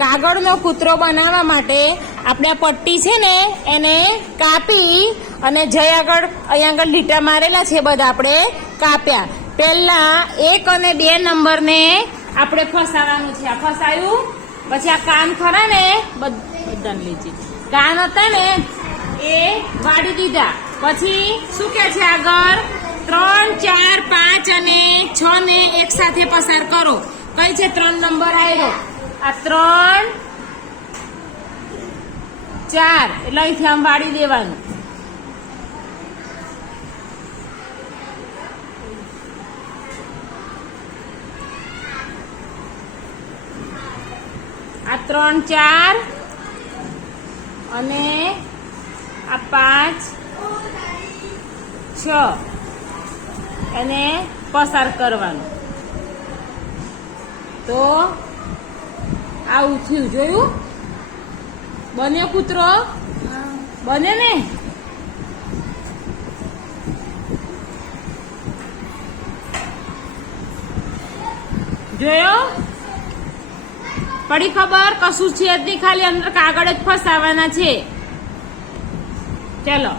કાગળનો કૂતરો બનાવવા માટે આપણે આ પટ્ટી છે ને એને કાપી અને જઈ આગળ અહીંયા આગળ લીટા મારેલા છે બધા આપણે કાપ્યા. પહેલા 1 અને 2 નંબરને આપણે ફસાવાનું છે. આ ફસાયું પછી આ કાન ખરા ને બધાને લીધી કાન હતા ને એ વાળી દીધા. પછી શું કે છે આગળ 3, 4, 5 અને 6 ને એક સાથે પસાર કરો. કઈ છે 3 નંબર આવ્યો. આ 3, 4 એટલે અહીંથી આમ વાળી દેવાનું. આ 3, 4 અને આ 5, 6 એને પસાર કરવાનું. તો આવું થયું. જોયું? બન્યો કૂતરો? બને ને? જોયો? પડી ખબર? કશું છે જ નહીં, ખાલી અંદર કાગળ જ ફસાવાના છે. ચલો.